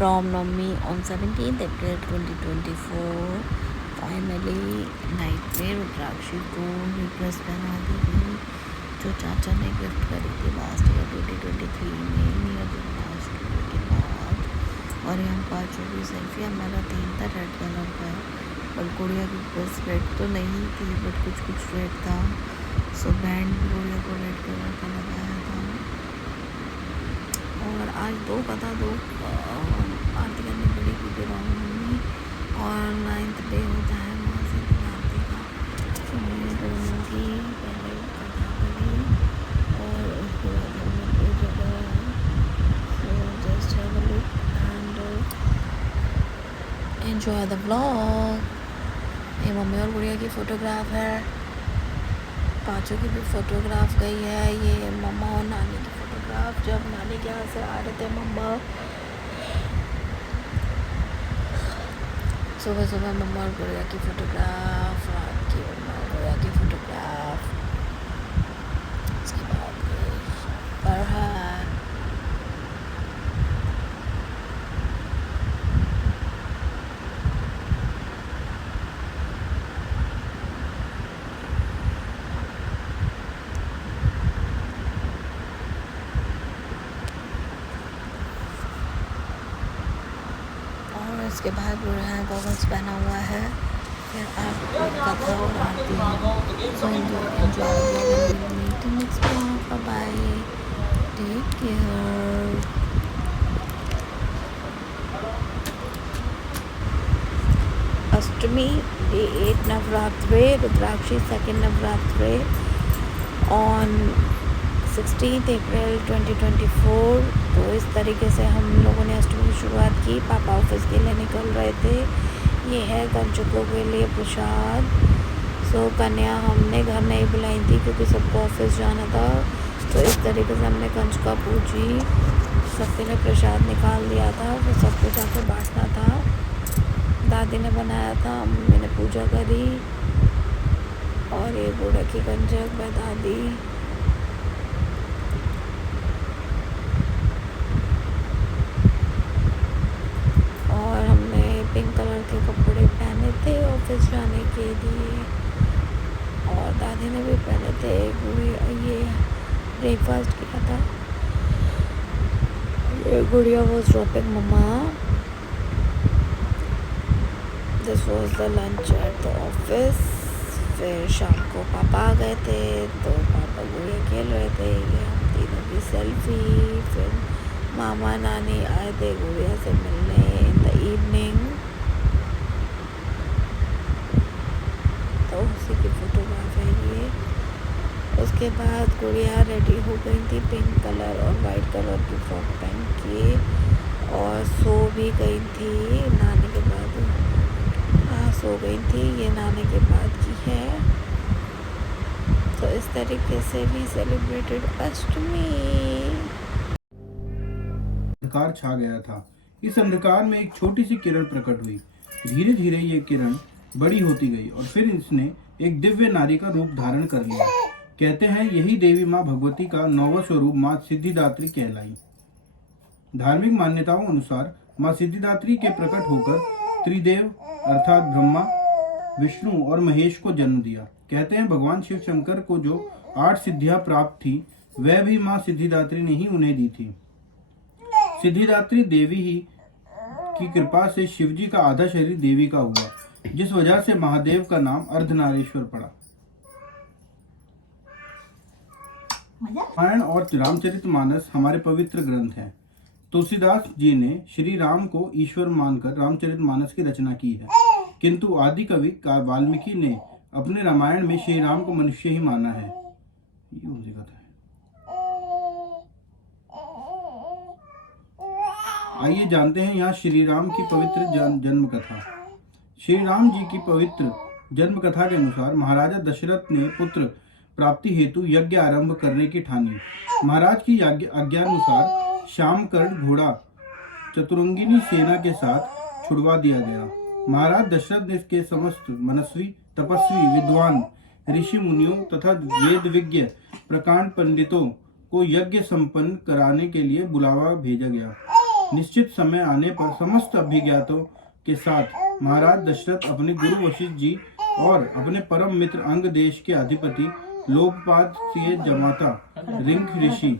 Ramnavami on 17th April 2024. Finally night में रुद्राक्षी को dress पहना दी गई जो चाचा ने गिफ्ट करी थी लास्ट ईयर 2023 में नियर जन्माष्टमी के बाद। और यहाँ पाँचों की सेल्फी हमारा थीम था रेड कलर का, और गुड़िया की बस रेड तो नहीं थी बट कुछ कुछ रेड था। सो बैंड भी गुड़िया को रेड कलर का लगाया था। और आज दो आरती करनी पड़ी क्योंकि रामनवमी और 9th डे होता है वहाँ से आरती का। तो मैंने दोनों की पहले कथा करी और उसके बाद हमने पूजा करा। So just have a look and enjoy the vlog. ये मम्मी और गुड़िया की फ़ोटोग्राफ है, पाँचों की भी फ़ोटोग्राफ गई है। ये मम्मा और नानी की फ़ोटोग्राफ जब नानी के यहाँ से आ रहे थे मम्मा। सुबह सुबह मम्मा और गुड़िया की फ़ोटोग्राफ, रात की मम्मा और गुड़िया की फ़ोटोग्राफ। उसके बाद पढ़ा। उसके बाद गुड़िया ने गॉगल्स पहना हुआ है। फिर आप कथा और आरती है। So enjoy meet next blog. Bye bye, take care. Ashtami day 8 नवरात्रे, रुद्राक्षी सेकेंड नवरात्रे ऑन 16th April 2024। तो इस तरीके से हम लोगों ने अष्टमी की शुरुआत की। पापा ऑफिस के लिए निकल रहे थे। ये है कंचुकों के लिए प्रसाद। सो कन्या हमने घर नहीं बुलाई थी क्योंकि सबको ऑफिस जाना था। तो इस तरीके से हमने कंचुका पूजी, सबके लिए प्रसाद निकाल दिया था। फिर सबको जाकर बांटना था। दादी ने बनाया था, मम्मी ने पूजा करी। और ये बूढ़े की कंजक बाय दादी। पिंक कलर के कपड़े पहने थे ऑफिस जाने के लिए, और दादी ने भी पहने थे। ये ब्रेकफास्ट किया था। ये Gudiya was dropping mamma. This was the lunch at the office. फिर शाम को पापा आ गए थे तो पापा गुड़िया खेल रहे थे। ये हम तीनों की सेल्फी। फिर मामा नानी आए थे गुड़िया से मिलने इन द इवनिंग। तो उसी की फ़ोटोग्राफ है ये। उसके बाद गुड़िया रेडी हो गई थी पिंक कलर और वाइट कलर की फ्रॉक पहन के, और सो भी गई थी नानी के बाद। हाँ, सो गई थी। ये नानी के बाद की है। तो इस तरीके से भी सेलिब्रेटेड अष्टमी। अंधकार छा गया था। इस अंधकार में एक छोटी सी किरण प्रकट हुई। धीरे धीरे ये किरण बड़ी होती गई और फिर इसने एक दिव्य नारी का रूप धारण कर लिया। कहते हैं यही देवी माँ भगवती का 9वां स्वरूप माँ सिद्धिदात्री कहलाई। धार्मिक मान्यताओं अनुसार माँ सिद्धिदात्री के प्रकट होकर त्रिदेव अर्थात ब्रह्मा, विष्णु और महेश को जन्म दिया। कहते हैं भगवान शिव शंकर को जो 8 सिद्धियां प्राप्त थी वह भी माँ सिद्धिदात्री ने ही उन्हें दी थी। सिद्धिदात्री देवी ही की कृपा से शिवजी का आधा शरीर देवी का हुआ, जिस वजह से महादेव का नाम अर्धनारेश्वर पड़ा। रामायण और रामचरितमानस हमारे पवित्र ग्रंथ हैं। तुलसीदास जी ने श्री राम को ईश्वर मानकर रामचरितमानस की रचना की है, किंतु आदि कवि वाल्मीकि ने अपने रामायण में श्री राम को मनुष्य ही माना है। ये उनकी कथा है। आइए जानते हैं यहाँ श्री राम की पवित्र जन्म कथा। श्री राम जी की पवित्र जन्म कथा के अनुसार महाराजा दशरथ ने पुत्र प्राप्ति हेतु यज्ञ आरंभ करने की ठानी। महाराज की आज्ञानुसार श्यामकर्ण घोड़ा चतुरंगिनी सेना के साथ छुड़वा दिया गया। महाराज दशरथ ने के समस्त मनस्वी, तपस्वी, विद्वान, ऋषि मुनियों तथा वेद विज्ञ प्रकांड पंडितों को यज्ञ संपन्न कराने के लिए बुलावा भेजा गया। निश्चित समय आने पर समस्त अभिज्ञातों के साथ महाराज दशरथ अपने गुरु वशिष्ठ जी और अपने परम मित्र अंग देश के अधिपति लोकपाल के जमाता रिंक ऋषि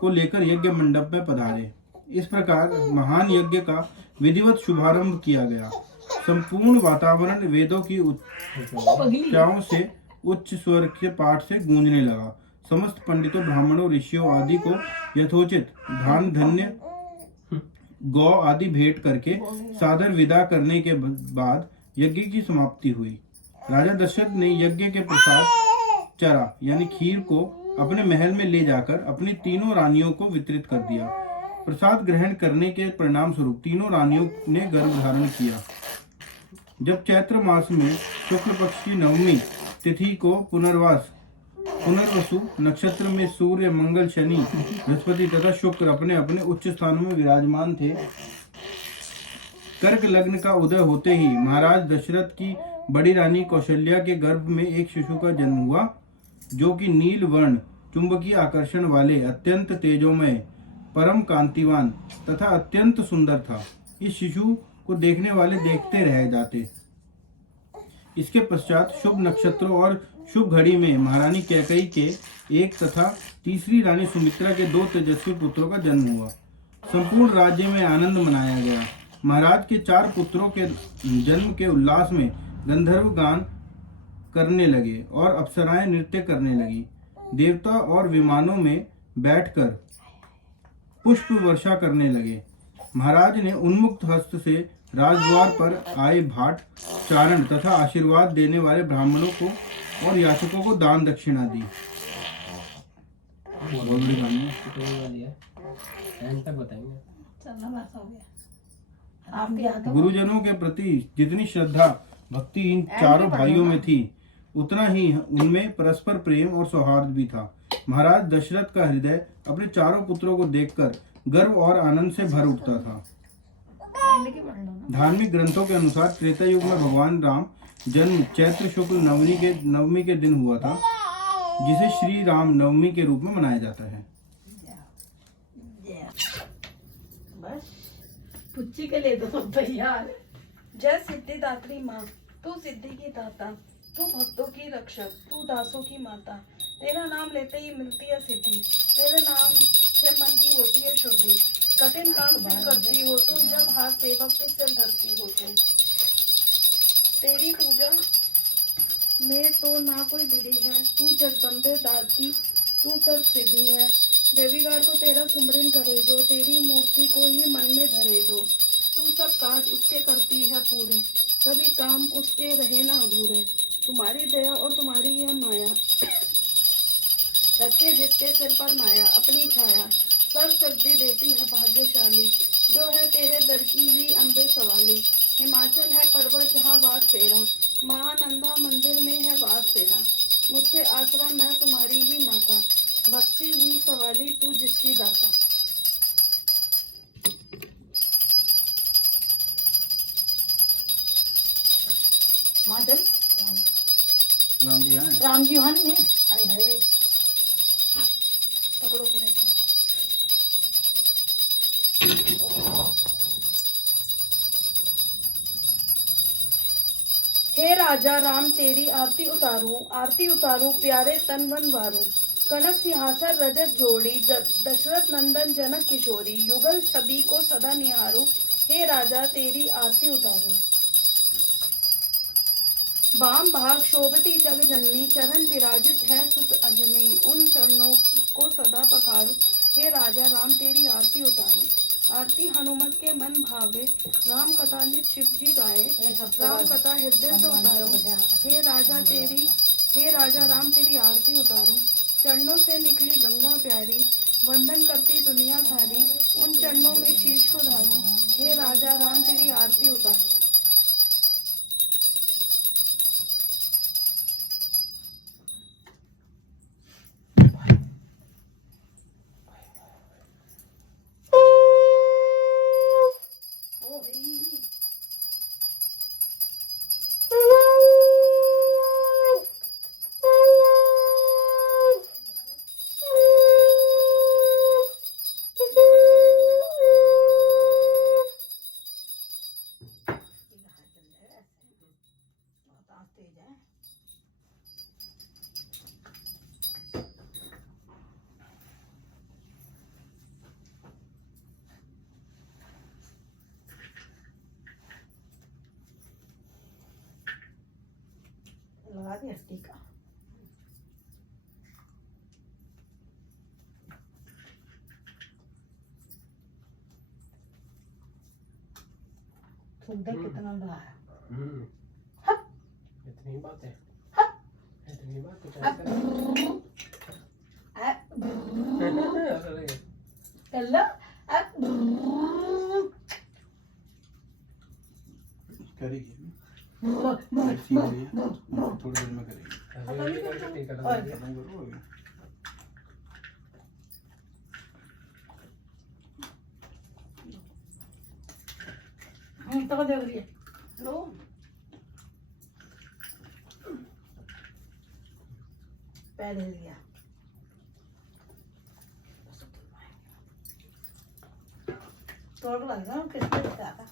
को लेकर यज्ञ मंडप में पधारे। इस प्रकार महान यज्ञ का विधिवत शुभारंभ किया गया। संपूर्ण वातावरण वेदों की उच्चाओं से उच्च स्वर के पाठ से गूंजने लगा। समस्त पंडितों, ब्राह्मणों, ऋषियों आदि को यथोचित धान धन्य गौ आदि भेंट करके सादर विदा करने के बाद यज्ञ की समाप्ति हुई। राजा दशरथ ने यज्ञ के प्रसाद चरा यानी खीर को अपने महल में ले जाकर अपनी तीनों रानियों को वितरित कर दिया। प्रसाद ग्रहण करने के परिणाम स्वरूप तीनों रानियों ने गर्भ धारण किया। जब चैत्र मास में शुक्ल पक्ष की नवमी तिथि को पुनर्वसु नक्षत्र में सूर्य, मंगल, शनि, बृहस्पति तथा शुक्र अपने अपने उच्च स्थानों में विराजमान थे, कर्क लग्न का उदय होते ही महाराज दशरथ की बड़ी रानी कौशल्या के गर्भ में एक शिशु का जन्म हुआ, जो कि नील वर्ण, चुंबकीय आकर्षण वाले, अत्यंत तेजोमय, परम कांतिवान तथा अत्यंत सुंदर था। इस शिशु को देखने वाले देखते रह जाते। इसके पश्चात शुभ नक्षत्रों और शुभ घड़ी में महारानी कैकेयी के एक तथा तीसरी रानी सुमित्रा के 2 तेजस्वी पुत्रों का जन्म हुआ। संपूर्ण राज्य में आनंद मनाया गया। महाराज के 4 पुत्रों के जन्म के उल्लास में गंधर्व गान करने लगे और अप्सराएं नृत्य करने लगी। देवता और विमानों में बैठकर पुष्प वर्षा करने लगे। महाराज ने उन्मुक्त हस्त से राजद्वार पर आए भाट, चारण तथा आशीर्वाद देने वाले ब्राह्मणों को और याचकों को दान दक्षिणा दी। गुरुजनों के प्रति जितनी श्रद्धा भक्ति इन चारों भाइयों में थी, उतना ही उनमें परस्पर प्रेम और सौहार्द भी था। महाराज दशरथ का हृदय अपने चारों पुत्रों को देखकर गर्व और आनंद से भर उठता था। धार्मिक ग्रंथों के अनुसार त्रेता युग में भगवान राम जन्म चैत्र शुक्ल नवमी के दिन हुआ था, जिसे श्री राम नवमी के रूप में मनाया जाता है। बस पुच्ची के लिए तो तैयार। जय सिद्धिदात्री माँ, तू सिद्धि की दाता, तू भक्तों की रक्षक, तू दासों की माता। तेरा नाम लेते ही मिलती है सिद्धि, तेरे नाम से मन की होती है शुद्धि। कठिन काम सिद्ध करती हो तुम, जब हाथ सेवक के सिर धरती हो तुम। तेरी पूजा में तो ना कोई विधि है, तू जगदम्बे दाती, तू सर्व सिद्धि है। रविवार को तेरा सुमरन करे जो, तेरी मूर्ति को ही मन में धरे जो। तू सब काज उसके करती है पूरे, कभी काम उसके रहे ना अधूरे। तुम्हारी दया और तुम्हारी यह माया, रखे जिसके सिर पर माया अपनी छाया। सब सिद्धि देती है भाग्यशाली, जो है तेरे दर की ही अम्बे सवाली। हिमाचल है पर्वत जहाँ वास तेरा, महानंदा मंदिर में है वास तेरा। मुझसे आसरा मैं तुम्हारी ही माता, भक्ति ही सवाली तू जिसकी दाता। माधव राम जी आए। राम जी वहाँ नहीं है। हाय हाय पकड़ो फिर ऐसे। हे राजा राम तेरी आरती उतारूं प्यारे तन वन वारूं। कनक सिंहासन रजत जोड़ी, दशरथ नंदन जनक किशोरी। युगल छवि को सदा निहारूं, हे राजा तेरी आरती उतारूं। बाम भाग शोभती जग जननी, चरण विराजित है सुत अंजनी। उन चरणों को सदा पखारूं, हे राजा राम तेरी आरती उतारूं। आरती हनुमत के मन भावे, राम कथा नित शिव जी गाए। राम कथा हृदय से उतारूं, हे राजा राम तेरी आरती उतारूं। चरणों से निकली गंगा प्यारी, वंदन करती दुनिया सारी। उन चरणों में शीश को धारूं, हे राजा राम तेरी आरती उतारूं। लगा दिया टीका। सुंदर कितना लगाया। इतनी बात है, इतनी बात है कल्ला करेगी ऐसी हो रही है, थोड़ी देर में करेगी। खत्म करो अभी। तो देख रही है लो पहले लिया तोड़ लग गया किसने दिखा था